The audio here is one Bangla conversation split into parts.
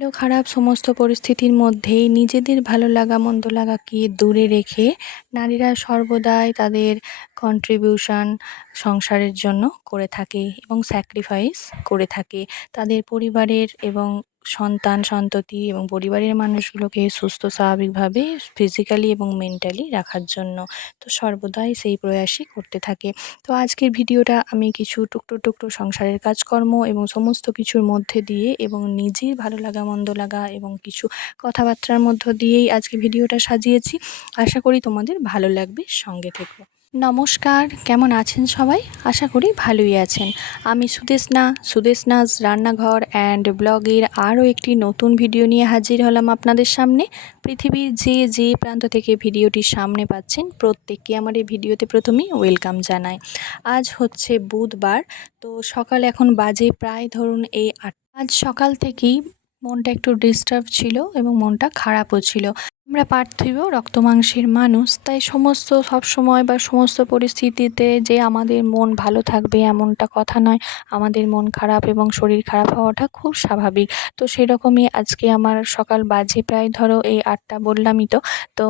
ভালো খারাপ সমস্ত পরিস্থিতির মধ্যেই নিজেদের ভালো লাগা, মন্দ লাগাকে দূরে রেখে নারীরা সর্বদাই তাদের কন্ট্রিবিউশন সংসারের জন্য করে থাকে এবং স্যাক্রিফাইস করে থাকে। তাদের পরিবারের এবং সন্তান, সন্ততি এবং পরিবারের মানুষগুলোকে সুস্থ, স্বাভাবিকভাবে ফিজিক্যালি এবং মেন্টালি রাখার জন্য তো সর্বদাই সেই প্রয়াসই করতে থাকে। তো আজকের ভিডিওটা আমি কিছু টুকরো টুকরো সংসারের কাজকর্ম এবং সমস্ত কিছুর মধ্যে দিয়ে এবং নিজের ভালো লাগা, মন্দ লাগা এবং কিছু কথাবার্তার মধ্য দিয়েই আজকে ভিডিওটা সাজিয়েছি। আশা করি তোমাদের ভালো লাগবে সঙ্গে থেকো। নমস্কার, কেমন আছেন সবাই? আশা করি ভালোই আছেন। আমি সুদেশনা সুদেশনাস রান্নাঘর অ্যান্ড ব্লগের আরও একটি নতুন ভিডিও নিয়ে হাজির হলাম আপনাদের সামনে। পৃথিবীর যে যে প্রান্ত থেকে ভিডিওটি সামনে পাচ্ছেন, প্রত্যেককে আমার এই ভিডিওতে প্রথমেই ওয়েলকাম জানাই। আজ হচ্ছে বুধবার, তো সকাল এখন বাজে প্রায় ধরুন এই আট আজ সকাল থেকেই মনটা একটু ডিস্টার্ব ছিল এবং মনটা খারাপও ছিল। আমরা পার্থিব, রক্তমাংসের মানুষ, তাই সমস্ত সব সময় বা সমস্ত পরিস্থিতিতে যে আমাদের মন ভালো থাকবে এমনটা কথা নয়। আমাদের মন খারাপ এবং শরীর খারাপ হওয়াটা খুব স্বাভাবিক। তো সেরকমই আজকে আমার সকাল বাজে প্রায়, ধরো এই আটটা বললামই তো। তো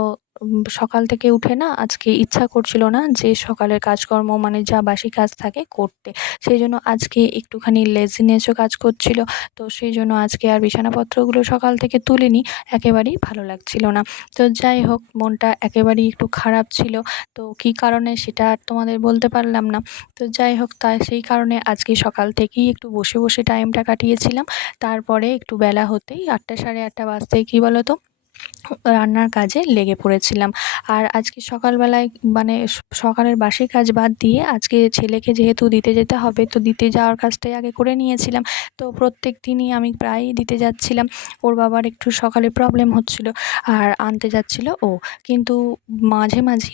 সকাল থেকে উঠে না আজকে ইচ্ছা করছিল না যে সকালের কাজকর্ম মানে যা বাসি কাজ থাকে করতে। সেই জন্য আজকে একটুখানি লেজিনেসও কাজ করছিল। তো সেই জন্য আজকে আর বিছানাপত্রগুলো সকাল থেকে তুলিনি, একেবারেই ভালো লাগছিল না। তো যাই হোক, মনটা একেবারেই একটু খারাপ ছিল। তো কী কারণে সেটা আর তোমাদের বলতে পারলাম না। তো যাই হোক তাই সেই কারণে আজকে সকাল থেকেই একটু বসে বসে টাইমটা কাটিয়েছিলাম। তারপরে একটু বেলা হতেই আটটা সাড়ে আটটা বাজতেই কী বলো তো রান্নার কাজে লেগে পড়েছিলাম। আর আজকে সকালবেলায় মানে সকালের বাসি কাজ বাদ দিয়ে আজকে ছেলেকে যেহেতু দিতে যেতে হবে, তো দিতে যাওয়ার কাজটাই আগে করে নিয়েছিলাম। তো প্রত্যেক দিনই আমি প্রায়ই দিতে যাচ্ছিলাম। ওর বাবার একটু সকালে প্রবলেম হচ্ছিল আর আনতে যাচ্ছিল ও। কিন্তু মাঝে মাঝে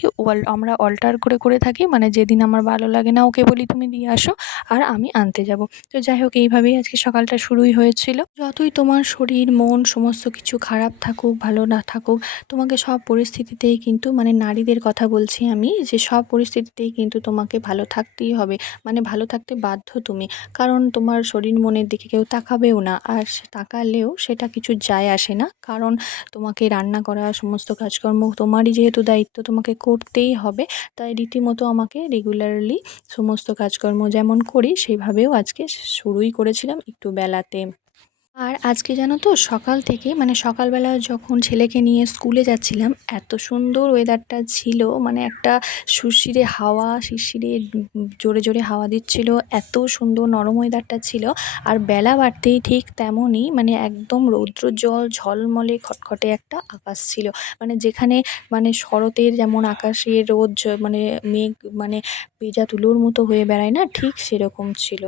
আমরা অল্টার করে করে থাকি মানে যেদিন আমার ভালো লাগে না ওকে বলি, তুমি দিয়ে আসো আর আমি আনতে যাব। তো যাই হোক, এইভাবেই আজকে সকালটা শুরুই হয়েছিল। যতই তোমার শরীর, মন, সমস্ত কিছু খারাপ থাকুক, ভালো না থাকুক, তোমাকে সব পরিস্থিতিতেই কিন্তু মানে নারীদের কথা বলছি আমি, যে সব পরিস্থিতিতেই কিন্তু তোমাকে ভালো থাকতেই হবে। মানে ভালো থাকতে বাধ্য তুমি। কারণ তোমার শরীর মনের দিকে কেউ তাকাবেও না। আর তাকালেও সেটা কিছু যায় আসে না। কারণ তোমাকে রান্না করা, সমস্ত কাজকর্ম তোমারই যেহেতু দায়িত্ব, তোমাকে করতেই হবে। তাই রীতিমতো আমাকে রেগুলারলি সমস্ত কাজকর্ম যেমন করি সেইভাবেও আজকে শুরুই করেছিলাম একটু বেলাতে। আর আজকে জানো তো সকাল থেকে মানে সকালবেলা যখন ছেলেকে নিয়ে স্কুলে যাচ্ছিলাম, এত সুন্দর ওয়েদারটা ছিল মানে একটা সুরসিরে হাওয়া, শিরশিরে জোরে জোরে হাওয়া দিচ্ছিল, এত সুন্দর নরম ওয়েদারটা ছিল। আর বেলা বাড়তেই ঠিক তেমনই মানে একদম রৌদ্রোজ্জ্বল ঝলমলে, খটখটে একটা আকাশ ছিল। মানে যেখানে মানে শরতের যেমন আকাশে রোদ মানে মেঘ মানে পেঁজা তুলোর মতো হয়ে বেড়ায় না, ঠিক সেরকম ছিল।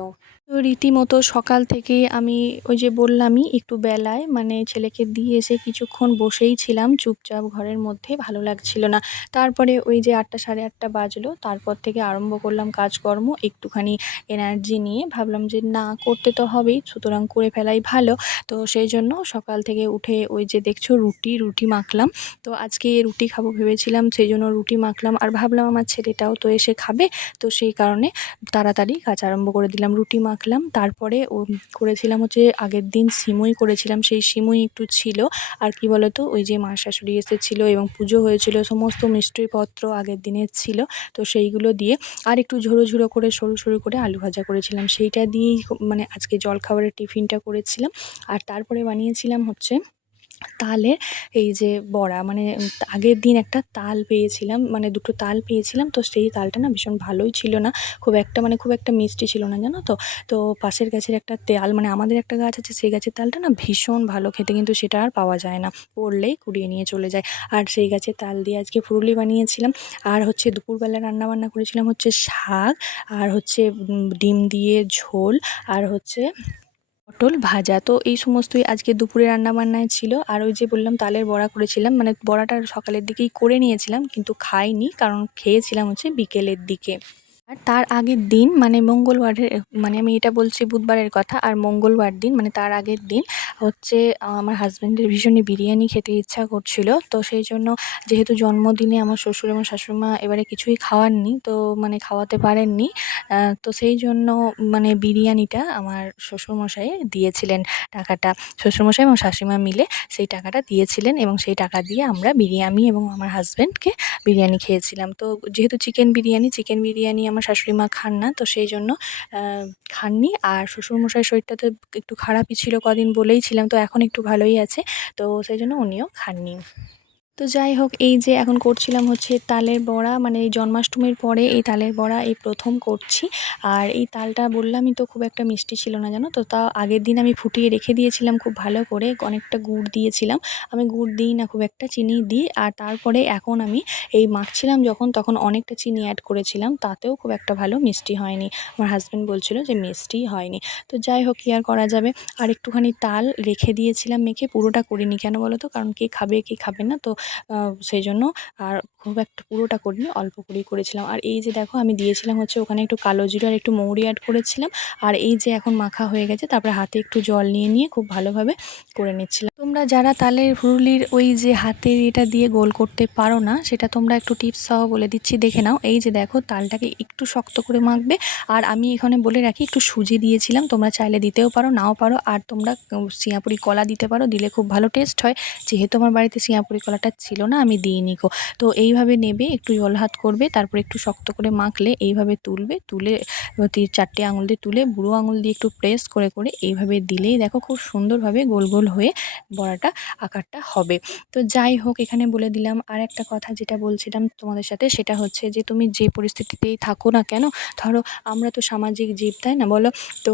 তো রীতিমতো সকাল থেকে আমি ওই যে বললামই একটু বেলায় মানে ছেলেকে দিয়ে এসে কিছুক্ষণ বসেই ছিলাম, চুপচাপ ঘরের মধ্যে ভালো লাগছিল না। তারপরে ওই যে আটটা সাড়ে আটটা বাজলো, তারপর থেকে আরম্ভ করলাম কাজকর্ম, একটুখানি এনার্জি নিয়ে। ভাবলাম যে না, করতে তো হবেই, সুতরাং করে ফেলাই ভালো। তো সেই জন্য সকাল থেকে উঠে ওই যে দেখছ রুটি রুটি মাখলাম। তো আজকে রুটি খাব ভেবেছিলাম, সেই জন্য রুটি মাখলাম। আর ভাবলাম আমার ছেলেটাও তো এসে খাবে, তো সেই কারণে তাড়াতাড়ি কাজ আরম্ভ করে দিলাম রুটি মাখলাম তারপরে ও করেছিলাম হচ্ছে আগের দিন সিমুই করেছিলাম। সেই সিমুই একটু ছিল। আর কি বলতো? ওই যে মা শাশুড়ি এসেছিল এবং পুজো হয়েছিল। সমস্ত মিষ্টিপত্র আগের দিনের ছিল। তো সেইগুলো দিয়ে আর একটু ঝোড়ো ঝুড়ো করে, সরু সরু করে আলু ভাজা করেছিলাম। সেইটা দিয়েই মানে আজকে জলখাবারের টিফিনটা করেছিলাম। আর তারপরে বানিয়েছিলাম হচ্ছে তালের এই যে বড়া মানে আগের দিন একটা তাল পেয়েছিলাম মানে দুটো তাল পেয়েছিলাম, তো সেই তালটা না ভীষণ ভালোই ছিল না। খুব একটা মানে খুব একটা মিষ্টি ছিল না, জানো তো? তো পাশের গাছের একটা তাল মানে আমাদের একটা গাছ আছে, সেই গাছের তালটা না ভীষণ ভালো খেতে, কিন্তু সেটা আর পাওয়া যায় না। পড়লেই কুড়িয়ে নিয়ে চলে যায়। আর সেই গাছের তাল দিয়ে আজকে ফুরুলি বানিয়েছিলাম। আর হচ্ছে দুপুরবেলা রান্না বান্না করেছিলাম হচ্ছে শাক, আর হচ্ছে ডিম দিয়ে ঝোল, আর হচ্ছে পটল ভাজা। তো এই সমস্তই আজকে দুপুরে রান্নাবান্নায় ছিল। আর ওই যে বললাম, তালের বড়া করেছিলাম। মানে বড়াটা সকালের দিকেই করে নিয়েছিলাম, কিন্তু খাইনি। কারণ খেয়েছিলাম হচ্ছে বিকেলের দিকে। আর তার আগের দিন মানে মঙ্গলবারের মানে আমি এটা বলছি বুধবারের কথা, আর মঙ্গলবার দিন মানে তার আগের দিন হচ্ছে আমার হাজব্যান্ডের ভীষণই বিরিয়ানি খেতে ইচ্ছা করছিল। তো সেই জন্য যেহেতু জন্মদিনে আমার শ্বশুর এবং শাশুড়িমা এবারে কিছুই খাওয়াননি, তো মানে খাওয়াতে পারেননি তো সেই জন্য মানে বিরিয়ানিটা আমার শ্বশুরমশাই দিয়েছিলেন টাকাটা। শ্বশুরমশাই এবং শাশুড়িমা মিলে সেই টাকাটা দিয়েছিলেন এবং সেই টাকা দিয়ে আমরা বিরিয়ানি এবং আমার হাজব্যান্ডকে বিরিয়ানি খেয়েছিলাম। তো যেহেতু চিকেন বিরিয়ানি চিকেন বিরিয়ানি আমার শাশুড়ি মা খান না, তো সেই জন্য খাননি। আর শ্বশুরমশাই শরীরটা তো একটু খারাপই ছিল কদিন বলেই ছিলাম, তো এখন একটু ভালোই আছে, তো সেই জন্য উনিও খাননি। তো যাই হোক, এই যে এখন করছিলাম হচ্ছে তালের বড়া মানে এই জন্মাষ্টমীর পরে এই তালের বড়া এই প্রথম করছি। আর এই তালটা বললামই তো খুব একটা মিষ্টি ছিল না, জানো তো? তা আগের দিন আমি ফুটিয়ে রেখে দিয়েছিলাম খুব ভালো করে, অনেকটা গুড় দিয়েছিলাম। আমি গুড় দিই না, খুব একটা চিনি দিই। আর তারপরে এখন আমি এই মাখছিলাম যখন, তখন অনেকটা চিনি অ্যাড করেছিলাম, তাতেও খুব একটা ভালো মিষ্টি হয়নি। আমার হাজব্যান্ড বলছিল যে মিষ্টি হয়নি। তো যাই হোক, কী আর করা যাবে? আর একটুখানি তাল রেখে দিয়েছিলাম মেখে, পুরোটা করিনি। কেন বলো তো? কারণ কে খাবে কে খাবে না? তো সেই জন্য। আর খুব একটা পুরোটা করিনি, অল্প করেই করেছিলাম। আর এই যে দেখো, আমি দিয়েছিলাম হচ্ছে ওখানে একটু কালো জিরো আর একটু মৌরি অ্যাড করেছিলাম। আর এই যে এখন মাখা হয়ে গেছে, তারপরে হাতে একটু জল নিয়ে নিয়ে খুব ভালোভাবে করে নিচ্ছিলাম। তোমরা যারা তালের হুরুলির ওই যে হাতের এটা দিয়ে গোল করতে পারো না, সেটা তোমরা একটু টিপস সহ বলে দিচ্ছি। দেখে নাও, এই যে দেখো, তালটাকে একটু শক্ত করে মাখবে। আর আমি এখানে বলে রাখি, একটু সুজি দিয়েছিলাম, তোমরা চাইলে দিতেও পারো, নাও পারো। আর তোমরা সিঙ্গাপুরি কলা দিতে পারো, দিলে খুব ভালো টেস্ট হয়। যেহেতু আমার বাড়িতে সিঙ্গাপুরি কলাটা ছিল না, আমি দিইনি গো। তো এইভাবে নেবে, একটু জল হাত করবে, তারপর একটু শক্ত করে মাখলে এইভাবে তুলবে। তুলে চারটে আঙুল দিয়ে তুলে, বুড়ো আঙুল দিয়ে একটু প্রেস করে করে এইভাবে দিলেই দেখো খুব সুন্দরভাবে গোল গোল হয়ে বড়াটা আকারটা হবে। তো যাই হোক, এখানে বলে দিলাম আর একটা কথা যেটা বলছিলাম তোমাদের সাথে, সেটা হচ্ছে যে তুমি যে পরিস্থিতিতেই থাকো না কেন, ধরো আমরা তো সামাজিক জীব, তাই না বলো? তো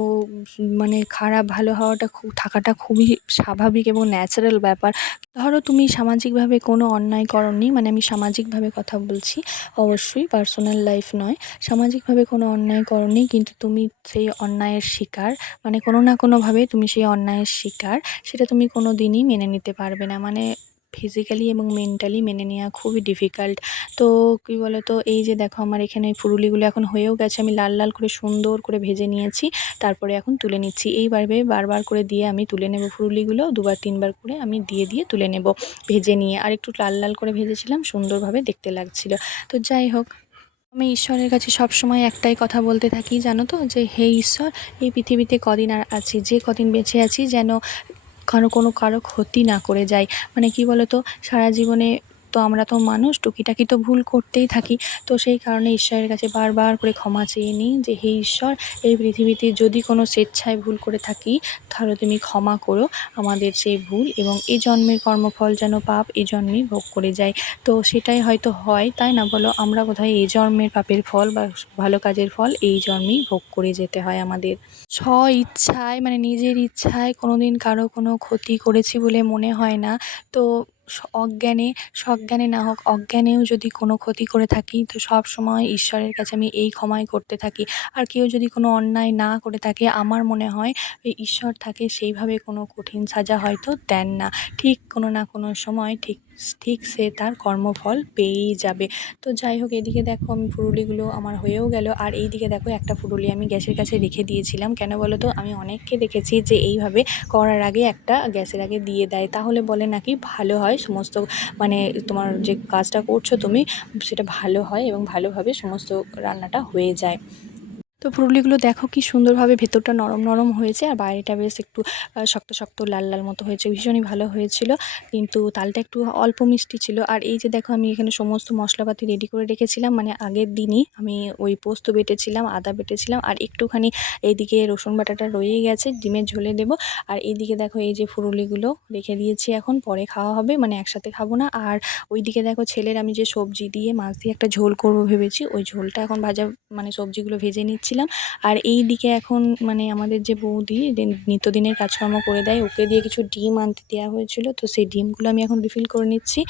মানে খারাপ, ভালো হওয়াটা খুব থাকাটা খুবই স্বাভাবিক এবং ন্যাচারাল ব্যাপার। ধরো তুমি সামাজিকভাবে কোনো অন্যায় করনি মানে আমি সামাজিকভাবে কথা বলছি, অবশ্যই পার্সোনাল লাইফ নয়। সামাজিকভাবে কোনো অন্যায় করনি, কিন্তু তুমি সেই অন্যায়ের শিকার মানে কোনো না কোনোভাবে তুমি সেই অন্যায়ের শিকার, সেটা তুমি কোনো দিনই মেনে নিতে পারবে না। মানে ফিজিক্যালি এবং মেন্টালি মেনে নেওয়া খুবই ডিফিকাল্ট তো কী বলো তো এই যে দেখো আমার এখানে ফুরুলিগুলো এখন হয়েও গেছে। আমি লাল লাল করে সুন্দর করে ভেজে নিয়েছি, তারপরে এখন তুলে নিচ্ছি। এইভাবে বারবার করে দিয়ে আমি তুলে নেব ফুরুলিগুলো দুবার তিনবার করে আমি দিয়ে দিয়ে তুলে নেব ভেজে নিয়ে। আর একটু লাল লাল করে ভেজেছিলাম, সুন্দরভাবে দেখতে লাগছিল। তো যাই হোক, আমি ঈশ্বরের কাছে সব সময় একটাই কথা বলতে থাকি, জানো তো? যে, হে ঈশ্বর, এই পৃথিবীতে কদিন আর আছি? যে কদিন বেঁচে আছি যেন কারও কোনো কারও ক্ষতি না করে যায়। মানে কি বলো তো সারা জীবনে তো আমরা তো মানুষ, টুকিটাকি তো ভুল করতেই থাকি। তো সেই কারণে ঈশ্বরের কাছে বারবার করে ক্ষমা চেয়ে নিই যে, হে ঈশ্বর, এই পৃথিবীতে যদি কোনো স্বেচ্ছায় ভুল করে থাকি, তাহলে তুমি ক্ষমা করো আমাদের সেই ভুল এবং এই জন্মের কর্মফল যেন পাপ এই জন্মেই ভোগ করে যায়। তো সেটাই হয়তো হয়, তাই না বলো? আমরা কোথায় এই জন্মের পাপের ফল বা ভালো কাজের ফল এই জন্মেই ভোগ করে যেতে হয় আমাদের। স্ব ইচ্ছায় মানে নিজের ইচ্ছায় কোনো দিন কারও কোনো ক্ষতি করেছি বলে মনে হয় না। তো অজ্ঞানে, সজ্ঞানে না হোক, অজ্ঞানেও যদি কোনো ক্ষতি করে থাকি, তো সব সময় ঈশ্বরের কাছে আমি এই ক্ষমাই করতে থাকি। আর কেউ যদি কোনো অন্যায় না করে থাকে, আমার মনে হয় ঈশ্বর থাকে সেইভাবে কোনো কঠিন সাজা হয়তো দেন না। ঠিক কোনো না কোনো সময়, ঠিক ঠিক সে তার কর্মফল পেয়েই যাবে। তো যাই হোক, এদিকে দেখো আমি ফুরুলিগুলো আমার হয়েও গেল। আর এই দিকে দেখো একটা ফুরুলি আমি গ্যাসের কাছে রেখে দিয়েছিলাম। কেন বলো তো? আমি অনেককে দেখেছি যে এইভাবে করার আগে একটা গ্যাসের আগে দিয়ে দেয়। তাহলে বলে নাকি ভালো হয় সমস্ত মানে তোমার যে কাজটা করছ তুমি, সেটা ভালো হয় এবং ভালোভাবে সমস্ত রান্নাটা হয়ে যায়। তো পুরুলিগুলো দেখো কি সুন্দরভাবে ভেতরটা নরম নরম হয়েছে, আর বাইরেটা বেশ একটু শক্ত শক্ত লাল লাল মতো হয়েছে, ভীষণই ভালো হয়েছিল। কিন্তু তালটা একটু অল্প মিষ্টি ছিল। আর এই যে দেখো আমি এখানে সমস্ত মশলাপাতি রেডি করে রেখেছিলাম মানে আগের দিনই আমি ওই পোস্ত বেটেছিলাম, আদা বেটেছিলাম, আর একটুখানি এইদিকে রসুন বাটাটা রয়েই গেছে, ডিমের ঝোলে দেবো। আর এইদিকে দেখো এই যে ফুরুলিগুলো রেখে দিয়েছি এখন, পরে খাওয়া হবে মানে একসাথে খাব না। আর ওইদিকে দেখো ছেলের আমি যে সবজি দিয়ে মাছ দিয়ে একটা ঝোল করব ভেবেছি, ওই ঝোলটা এখন ভাজা মানে সবজিগুলো ভেজে নিচ্ছিলাম আর এই দিকে এখন মানে আমাদের যে বৌদি নিত্যদিনের কাজকর্ম করে দেয়, ওকে দিয়ে কিছু ডিম আনতে দেওয়া হয়েছিল। তো সেই ডিমগুলো আমি এখন রিফিল করে নিচ্ছি।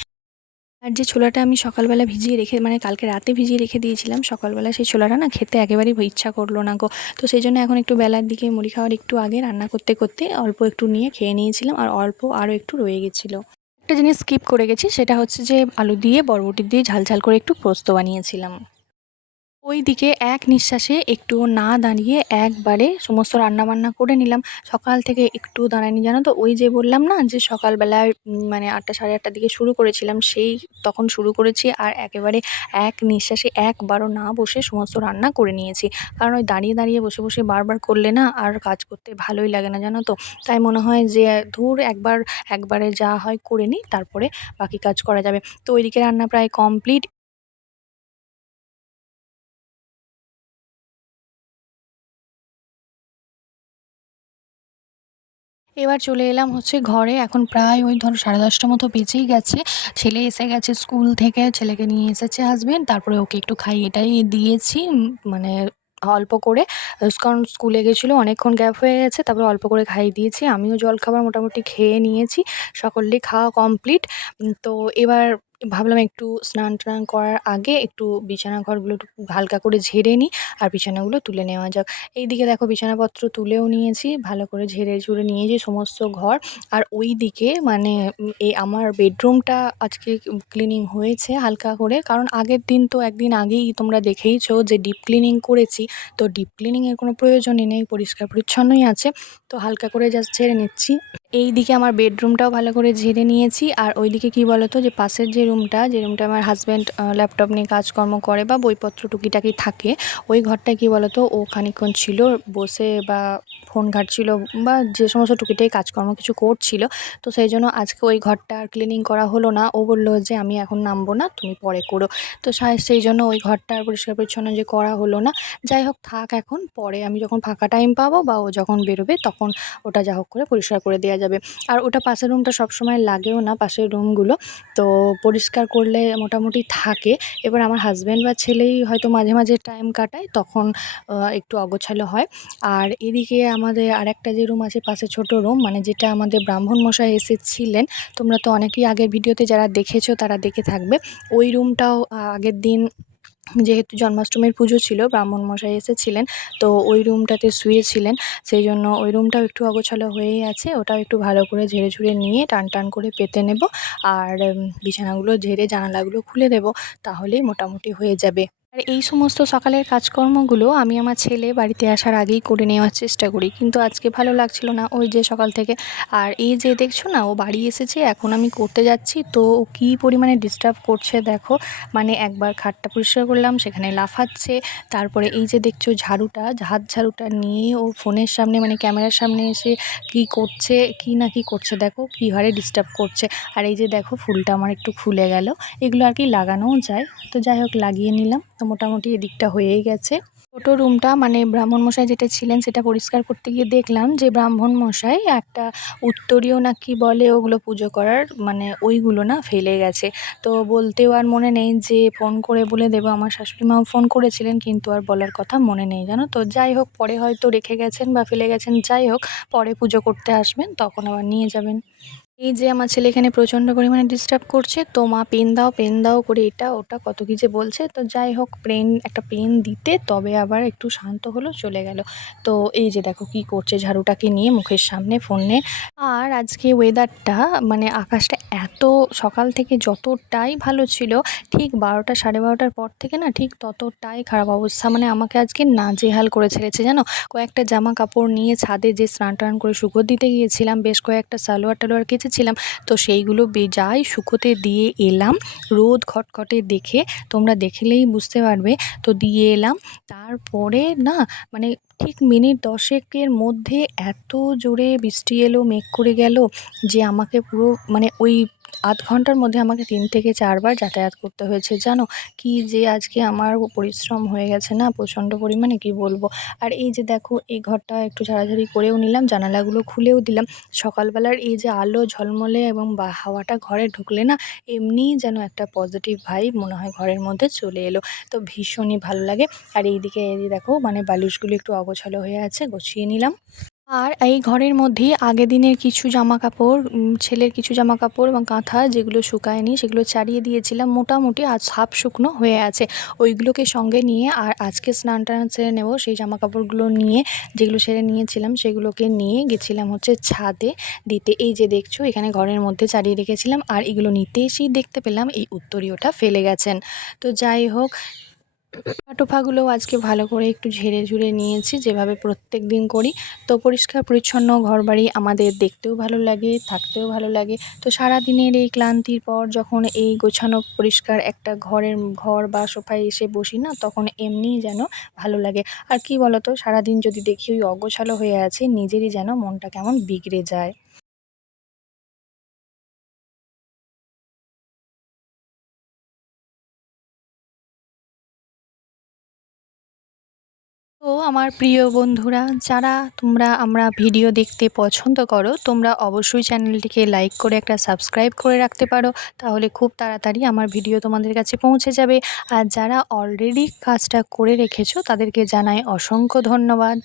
আর যে ছোলাটা আমি সকালবেলা ভিজিয়ে রেখে মানে কালকে রাতে ভিজিয়ে রেখে দিয়েছিলাম, সকালবেলা সেই ছোলাটা না খেতে একেবারেই ইচ্ছা করল না গো। তো সেই জন্য এখন একটু বেলার দিকে মুড়ি খাওয়ার একটু আগে রান্না করতে করতে অল্প একটু নিয়ে খেয়ে নিয়েছিলাম আর অল্প আরও একটু রয়ে গেছিল। একটা জিনিস স্কিপ করে গেছি, সেটা হচ্ছে যে আলু দিয়ে বরবটি দিয়ে ঝাল ঝাল করে একটু পোস্ত বানিয়েছিলাম। ওইদিকে এক নিঃশ্বাসে একটু না দাঁড়িয়ে একবারে সমস্ত রান্নাবান্না করে নিলাম। সকাল থেকে একটু দাঁড়াইনি জানো তো? ওই যে বললাম না যে সকালবেলায় মানে আটটা সাড়ে আটটার দিকে শুরু করেছিলাম, সেই তখন শুরু করেছি আর একেবারে এক নিঃশ্বাসে একবারও না বসে সমস্ত রান্না করে নিয়েছি। কারণ ওই দাঁড়িয়ে দাঁড়িয়ে বসে বসে বারবার করলে না আর কাজ করতে ভালোই লাগে না, জানো তো? তাই মনে হয় যে ধুর, একবার, একবারে যা হয় করে নিই, তারপরে বাকি কাজ করা যাবে। তো ওইদিকে রান্না প্রায় কমপ্লিট। এবার চলে এলাম হচ্ছে ঘরে। এখন প্রায় ওই ধরো সাড়ে দশটা মতো বেঁচেই গেছে। ছেলে এসে গেছে স্কুল থেকে, ছেলেকে নিয়ে এসেছে হাজব্যান্ড তারপরে ওকে একটু খাইয়ে এটাই দিয়েছি মানে অল্প করে। কারণ স্কুলে গেছিল, অনেকক্ষণ গ্যাপ হয়ে গেছে, তারপরে অল্প করে খাইয়ে দিয়েছি। আমিও জল খাবার মোটামুটি খেয়ে নিয়েছি সকলেই খাওয়া কমপ্লিট তো এবার ভাবলাম একটু স্নান টান করার আগে একটু বিছানা ঘরগুলো একটু হালকা করে ঝেড়ে নিই আর বিছানাগুলো তুলে নেওয়া যাক। এইদিকে দেখো বিছানাপত্র তুলেও নিয়েছি, ভালো করে ঝেড়ে ঝুড়ে নিয়েছি সমস্ত ঘর। আর ওই দিকে মানে এই আমার বেডরুমটা আজকে ক্লিনিং হয়েছে হালকা করে, কারণ আগের দিন তো একদিন আগেই তোমরা দেখেইছো যে ডিপ ক্লিনিং করেছি। তো ডিপ ক্লিনিংয়ের কোনো প্রয়োজনই নেই, পরিষ্কার পরিচ্ছন্নই আছে। তো হালকা করে জাস্ট ঝেড়ে নিচ্ছি। এই দিকে আমার বেডরুমটাও ভালো করে ঝেড়ে নিয়েছি। আর ওইদিকে কি বলতো যে পাশের যে রুমটা যে রুমটা আমার হাজব্যান্ড ল্যাপটপ নিয়ে কাজকর্ম করে বা বইপত্র টুকিটাকি থাকে, ওই ঘরটা কি বলতো, ও খানিকক্ষণ ছিল, বসে বা ফোন ঘাটছিল বা যে সমস্ত টুকিটাই কাজকর্ম কিছু করছিল, তো সেই জন্য আজকে ওই ঘরটা আর ক্লিনিং করা হলো না। ও বলল যে, আমি এখন নামবো না, তুমি পরে করো। তো সেই জন্য ওই ঘরটা আর পরিষ্কার পরিচ্ছন্ন যে করা হলো না। যাই হোক, থাক এখন, পরে আমি যখন ফাঁকা টাইম পাবো বা ও যখন বেরোবে, তখন ওটা যা হোক করে পরিষ্কার করে দেওয়া যাবে। আর ওটা পাশের রুমটা সবসময় লাগেও না, পাশের রুমগুলো তো পরিষ্কার করলে মোটামুটি থাকে। এবার আমার হাজব্যান্ড বা ছেলেই হয়তো মাঝে মাঝে টাইম কাটায়, তখন একটু অগোছালো হয়। আর এদিকে আমাদের আরেকটা যে রুম আছে, পাশে ছোট রুম মানে যেটা আমাদের ব্রাহ্মণ মশাই এসেছিলেন, তোমরা তো অনেকেই আগের ভিডিওতে যারা দেখেছ, তারা দেখে থাকবে। ওই রুমটাও আগের দিন যেহেতু জন্মাষ্টমীর পুজো ছিল, ব্রাহ্মণ মশাই এসেছিলেন, তো ওই রুমটাতে শুয়েছিলেন। সেই জন্য ওই রুমটাও একটু অগোছালো হয়েই আছে, ওটাও একটু ভালো করে ঝেড়ে ঝুড়ে নিয়ে টান টান করে পেতে নেব। আর বিছানাগুলো ঝেড়ে জানালাগুলো খুলে দেব, তাহলেই মোটামুটি হয়ে যাবে। আর এই সমস্ত সকালের কাজকর্মগুলো আমি আমার ছেলে বাড়িতে আসার আগেই করে নেওয়ার চেষ্টা করি। কিন্তু আজকে ভালো লাগছিল না ওই যে সকাল থেকে। আর এই যে দেখছ না, ও বাড়ি এসেছে, এখন আমি করতে যাচ্ছি। তো ও কী পরিমাণে ডিস্টার্ব করছে দেখো। মানে একবার খাটটা পরিষ্কার করলাম, সেখানে লাফাচ্ছে। তারপরে এই যে দেখছ ঝাড়ুটা, হাত ঝাড়ুটা নিয়ে ও ফোনের সামনে মানে ক্যামেরার সামনে এসে কি করছে, কি না কি করছে দেখো, কী হারে ডিস্টার্ব করছে। আর এই যে দেখো ফুলটা আমার একটু খুলে গেল। এগুলো আর কি লাগানোও যায়। তো যাই হোক, লাগিয়ে নিলাম। মোটামুটি এদিকটা হয়েই গেছে। ছোটো রুমটা মানে ব্রাহ্মণ মশাই যেটা ছিলেন সেটা পরিষ্কার করতে গিয়ে দেখলাম যে ব্রাহ্মণ মশাই একটা উত্তরীয় না কি বলে ওগুলো পুজো করার মানে ওইগুলো না ফেলে গেছে। তো বলতেও আর মনে নেই যে ফোন করে বলে দেবো, আমার শাশুড়ি মাও ফোন করেছিলেন কিন্তু আর বলার কথা মনে নেই, জানো তো? যাই হোক, পরে হয়তো রেখে গেছেন বা ফেলে গেছেন, যাই হোক, পরে পুজো করতে আসবেন, তখন আবার নিয়ে যাবেন। এই যে আমার ছেলে এখানে প্রচণ্ড পরিমাণে ডিস্টার্ব করছে, তো মা পেন দাও পেন দাও করে এটা, ওটা কত কি যে বলছে। তো যাই হোক পেন একটা পেন দিতে, তবে আবার একটু শান্ত হলো, চলে গেল। তো এই যে দেখো কি করছে ঝাড়ুটাকে নিয়ে মুখের সামনে ফোনে আর আজকে ওয়েদারটা মানে আকাশটা এত সকাল থেকে যতটাই ভালো ছিল, ঠিক বারোটা, সাড়ে বারোটার পর থেকে না ঠিক ততটাই খারাপ অবস্থা। মানে আমাকে আজকে নাজেহাল করে ছেড়েছে, জানো? কয়েকটা জামা কাপড় নিয়ে ছাদে যে স্নান টান করে শুকো দিতে গিয়েছিলাম, বেশ কয়েকটা সালোয়ার টালোয়ার কেচেছিলাম তো সেইগুলো যাই শুকোতে দিয়ে এলাম। রোদ খটখটে দেখে তোমরা দেখলেই বুঝতে পারবে। তো দিয়ে এলাম। তারপরে না মানে ঠিক মিনিট দশেকের মধ্যে এত জোরে বৃষ্টি এলো, মেঘ করে গেল যে আমাকে পুরো মানে ওই আধ ঘণ্টার মধ্যে আমাকে তিন থেকে চারবার যাতায়াত করতে হয়েছে। জানো কি যে আজকে আমার পরিশ্রম হয়ে গেছে না, প্রচণ্ড পরিমাণে কি বলব? আর এই যে দেখো, এই ঘরটা একটু ঝাড়াঝাড়ি করেও নিলাম, জানালাগুলো খুলেও দিলাম। সকালবেলার এই যে আলো, ঝলমলে এবং বা হাওয়াটা ঘরে ঢুকলে না, এমনিই যেন একটা পজিটিভ ভাইব মনে হয় ঘরের মধ্যে চলে এলো। তো ভীষণই ভালো লাগে। আর এইদিকে এই দেখো মানে বালিশগুলো একটু অগোছালো হয়ে আছে, গুছিয়ে নিলাম। আর এই ঘরের মধ্যেই আগের দিনের কিছু জামা কাপড় ছেলের কিছু জামা কাপড় এবং কাঁথা যেগুলো শুকায়নি সেগুলো ছাড়িয়ে দিয়েছিলাম। মোটামুটি আজ হাফ শুকনো হয়ে আছে। ওইগুলোকে সঙ্গে নিয়ে আর আজকে স্নান টান সেরে নেব। সেই জামা কাপড়গুলো নিয়ে যেগুলো সেরে নিয়েছিলাম সেগুলোকে নিয়ে গেছিলাম হচ্ছে ছাদে দিতে। এই যে দেখছ, এখানে ঘরের মধ্যে চালিয়ে রেখেছিলাম। আর এগুলো নিতে এসেই দেখতে পেলাম, এই উত্তরীয়টা ফেলে গেছেন। তো যাই হোক টোফাগুলোও আজকে ভালো করে একটু ঝেড়ে ঝুড়ে নিয়েছি, যেভাবে প্রত্যেক দিন করি। তো পরিষ্কার পরিচ্ছন্ন ঘরবাড়ি আমাদের দেখতেও ভালো লাগে, থাকতেও ভালো লাগে। তো সারা দিনের এই ক্লান্তির পর যখন এই গোছানো পরিষ্কার একটা ঘরের ঘর বা সোফায় এসে বসি না, তখন এমনিই যেন ভালো লাগে। আর কি বলতো, সারাদিন যদি দেখি ওই অগোছালো হয়ে আছে, নিজেরই যেন মনটা কেমন বিগড়ে যায়। আমার প্রিয় বন্ধুরা, যারা তোমরা আমরা ভিডিও দেখতে পছন্দ করো, তোমরা অবশ্যই চ্যানেলটিকে লাইক করে একটা সাবস্ক্রাইব করে রাখতে পারো, তাহলে খুব তাড়াতাড়ি আমার ভিডিও তোমাদের কাছে পৌঁছে যাবে। আর যারা অলরেডি কাজটা করে রেখেছো, তাদেরকে জানাই অসংখ্য ধন্যবাদ।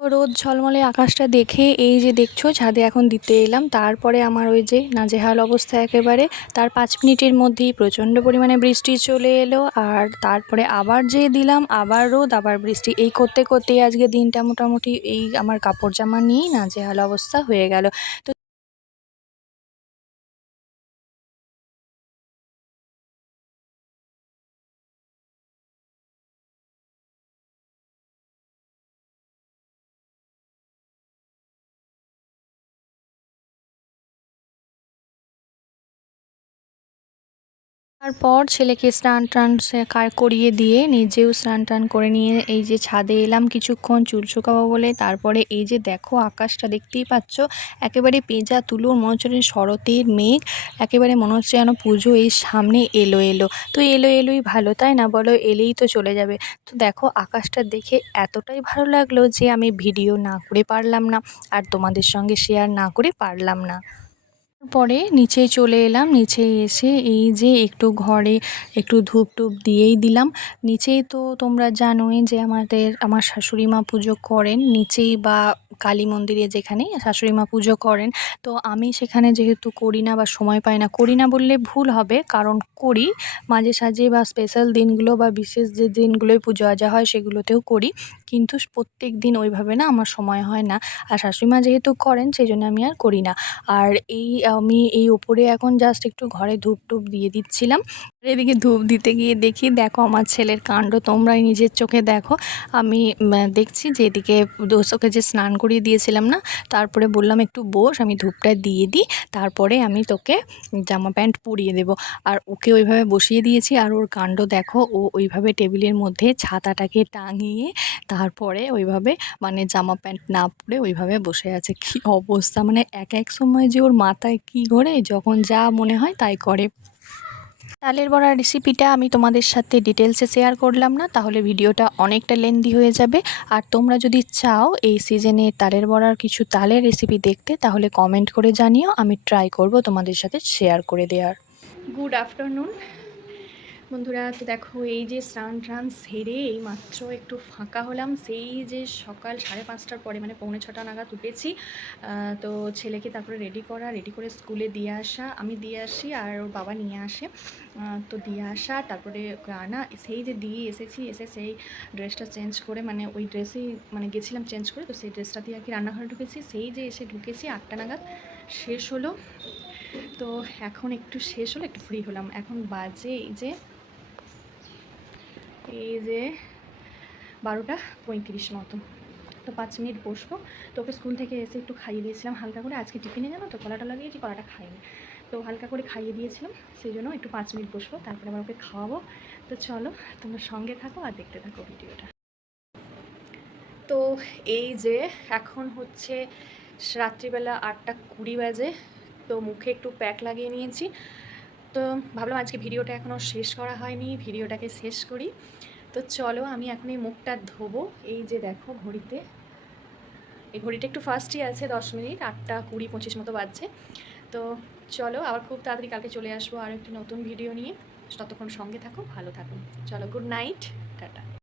রোদ ঝলমলে আকাশটা দেখে এই যে দেখছ, ছাদে এখন দিতে এলাম। তারপরে আমার ওই যে নাজেহাল অবস্থা একেবারে। তার পাঁচ মিনিটের মধ্যেই প্রচণ্ড পরিমাণে বৃষ্টি চলে এলো। আর তারপরে আবার যে দিলাম, আবার রোদ, আবার বৃষ্টি। এই করতে করতেই আজকে দিনটা মোটামুটি এই আমার কাপড় জামা নিয়েই নাজেহাল অবস্থা হয়ে গেল। তো তারপর ছেলেকে স্নান টান করিয়ে দিয়ে নিজেও স্নান টান করে নিয়ে এই যে ছাদে এলাম কিছুক্ষণ চুল শুকাবো বলে। তারপরে এই যে দেখো আকাশটা দেখতেই পাচ্ছ, একেবারে পেঁজা তুলোর মনে হচ্ছে শরতের মেঘ। একেবারে মনে হচ্ছে যেন পুজো এই সামনে এলো এলো। তো এলো এলোই ভালো, তাই না বলো? এলেই তো চলে যাবে। তো দেখো আকাশটা দেখে এতটাই ভালো লাগল যে আমি ভিডিও না করে পারলাম না, আর তোমাদের সঙ্গে শেয়ার না করে পারলাম না। পরে নিচে চলে এলাম নিচে এসে এই যে একটু ঘরে একটু ধূপ টুপ দিয়েই দিলাম। নিচেই তো তোমরা জানোই যে আমাদের, আমার শাশুড়ি মা পুজো করেন, নিচেই বা কালী মন্দিরে যেখানে শাশুড়ি মা পুজো করেন। তো আমি সেখানে যেহেতু করি না বা সময় পাই না, করি না বললে ভুল হবে। কারণ করি, মাঝে সাঝে বা স্পেশাল দিনগুলো বা বিশেষ যে দিনগুলোয় পুজো আজা হয় সেগুলোতেও করি। কিন্তু প্রত্যেক দিন ওইভাবে না আমার সময় হয় না। আর শাশুড়ি মা যেহেতু করেন সেই জন্য আমি আর করি না। আর এই আমি এই ওপরে এখন জাস্ট একটু ঘরে ধূপ টুপ দিয়ে দিচ্ছিলাম। এদিকে ধূপ দিতে গিয়ে দেখি, দেখো আমার ছেলের কাণ্ড, তোমরাই নিজের চোখে দেখো। আমি দেখছি যে এদিকে ওকে যে স্নান করিয়ে দিয়েছিলাম না, তারপরে বললাম একটু বস, আমি ধূপটা দিয়ে দিই, তারপরে আমি তোকে জামা প্যান্ট পরিয়ে দেবো। আর ওকে ওইভাবে বসিয়ে দিয়েছি, আর ওর কাণ্ড দেখো, ও ওইভাবে টেবিলের মধ্যে ছাতাটাকে টাঙিয়ে তারপরে ওইভাবে মানে জামা প্যান্ট না পরে ওইভাবে বসে আছে। কি অবস্থা মানে এক এক সময় যে ওর মাথায় কি ঘোরে, যখন যা মনে হয় তাই করে। তালের বড়ার রেসিপিটা আমি তোমাদের সাথে ডিটেলসে শেয়ার করলাম না, তাহলে ভিডিওটা অনেকটা লেন্দি হয়ে যাবে। আর তোমরা যদি চাও এই সিজনে তালের বড়ার কিছু তালের রেসিপি দেখতে, তাহলে কমেন্ট করে জানিও, আমি ট্রাই করব তোমাদের সাথে শেয়ার করে দেওয়ার গুড আফটারনুন বন্ধুরা, তো দেখো, এই যে স্নান ট্রান সেরে এই মাত্র একটু ফাঁকা হলাম। সেই যে সকাল সাড়ে পাঁচটার পরে মানে পৌনে ছটা নাগাদ উঠেছি। তো ছেলেকে তারপরে রেডি করা রেডি করে স্কুলে দিয়ে আসা। আমি দিয়ে আসি আর ওর বাবা নিয়ে আসে। তো দিয়ে আসা, তারপরে আনা। সেই যে দিয়ে এসেছি, এসে সেই ড্রেসটা চেঞ্জ করে মানে ওই ড্রেসেই মানে গেছিলাম চেঞ্জ করে, তো সেই ড্রেসটা দিয়ে আর কি রান্নাঘরে ঢুকেছি। সেই যে এসে ঢুকেছি, আটটা নাগাদ শেষ হলো। তো এখন একটু শেষ হলো, একটু ফ্রি হলাম। এখন বাজে এই যে এই যে বারোটা পঁয়ত্রিশ মতো। তো পাঁচ মিনিট বসবো। তোকে স্কুল থেকে এসে একটু খাইয়ে দিয়েছিলাম হালকা করে। আজকে টিফিনে যাব তো? কলাটা লাগিয়েছি, কলাটা খাইনি। তো হালকা করে খাইয়ে দিয়েছিলাম। সেই জন্য একটু পাঁচ মিনিট বসবো, তারপরে আবার ওকে খাওয়াবো। তো চলো, তোমরা সঙ্গে থাকো আর দেখতে থাকো ভিডিওটা। তো এই যে এখন হচ্ছে রাত্রিবেলা আটটা কুড়ি বাজে। তো মুখে একটু প্যাক লাগিয়ে নিয়েছি। তো ভাবলাম আজকে ভিডিওটা এখনও শেষ করা হয়নি। ভিডিওটাকে শেষ করি। তো চলো আমি এখন এই মুখটা ধোবো। এই যে দেখো ঘড়িতে। এই ঘড়িটা একটু ফাস্টই আছে, দশ মিনিট, আটটা কুড়ি, পঁচিশ মতো বাজছে। তো চলো আবার খুব তাড়াতাড়ি কালকে চলে আসব আর একটি নতুন ভিডিও নিয়ে। ততক্ষণ সঙ্গে থাকো, ভালো থাকো। চলো গুড নাইট টাটা।